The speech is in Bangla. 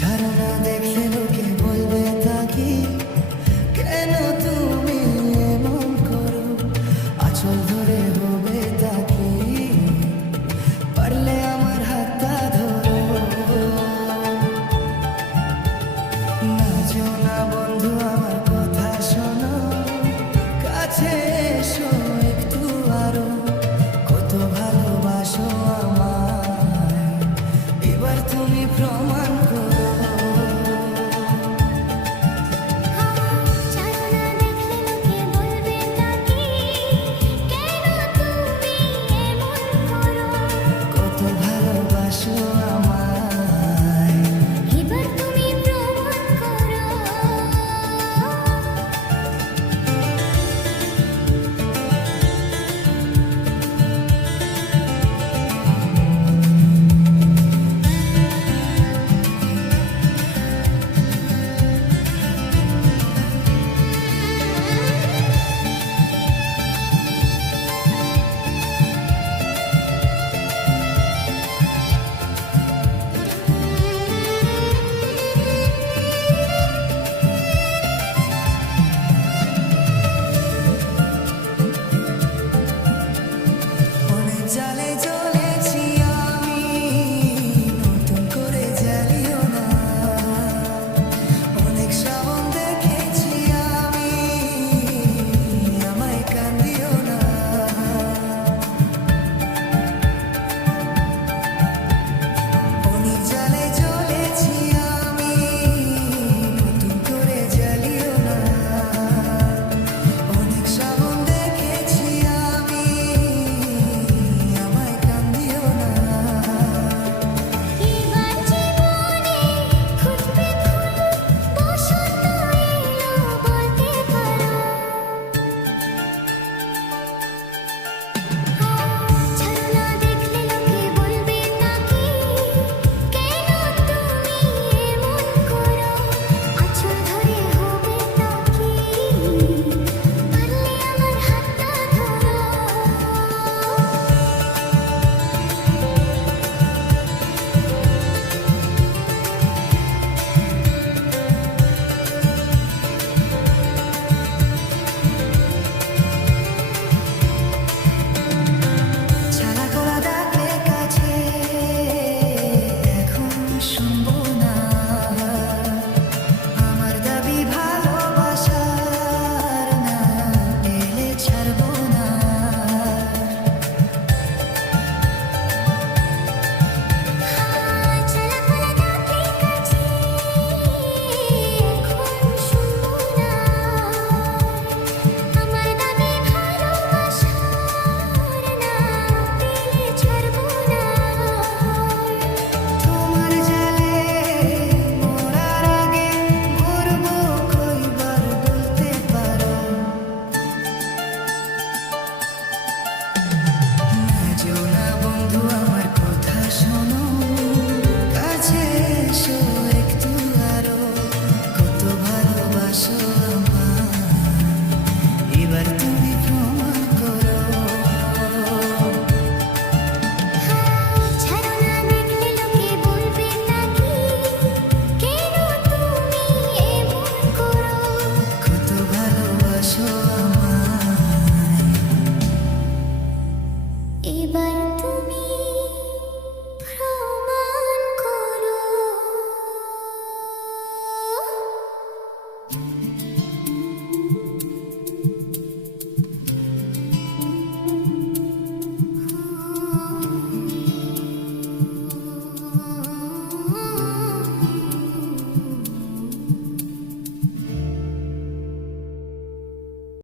ছাড়ো না দেখলে লোকে বলবে তাকি কেন তুমি এমন করো আঁচল ধরে হবে তাকি পারলে আমার হাতটা ধরো না যেও না বন্ধু আমার কথা শোনো কাছে এসো একটু আরো কত ভালোবাসো আমায় এবার তুমি প্রমাণ করো কত ভালোবাসো আমায় এবার তুমি প্রমাণ করো। অনেক জালে জ্বলেছি আমি নতুন করে জ্বালিও না অনেক শ্রাবণ দেখেছি আমি আমায় কান্দিও না অনেক জালে জ্বলেছি আমি নতুন করে জ্বালিও না অনেক শ্রাবণ দেখেছি আমি আমায় কান্দিও না এবার জীবনে ফুটবে ফুল বসন্ত এলো বলতে পারো। ছাড়ো না দেখলে লোকে বলবে নাকি কেন তুমি এমন করো আঁচল ধরে হবে তাকি পারলে আমার হাতটা ধরো। ছাড়া গলা ডাকে কাছে এখন শুনবো না আমার দাবি ভালোবাসার না পেলে ছাড়বো না চলাফলা ডাকে কাছে এখন শুনবো না আমার দাবি ভালোবাসার না পেলে ছাড়বো না। তোমার জালে মরার আগে মরবো কইবার বলতে পারো না যেও না বন্ধু আমার কথা শোনো কাছে এসো একটু আরো কত ভালোবাসো আমায় এবার তুমি প্রমাণ করো ছাড়ো না দেখলে লোকে বলবে নাকি কেন তুমি এমন করো কত ভালোবাসো আমায় এবার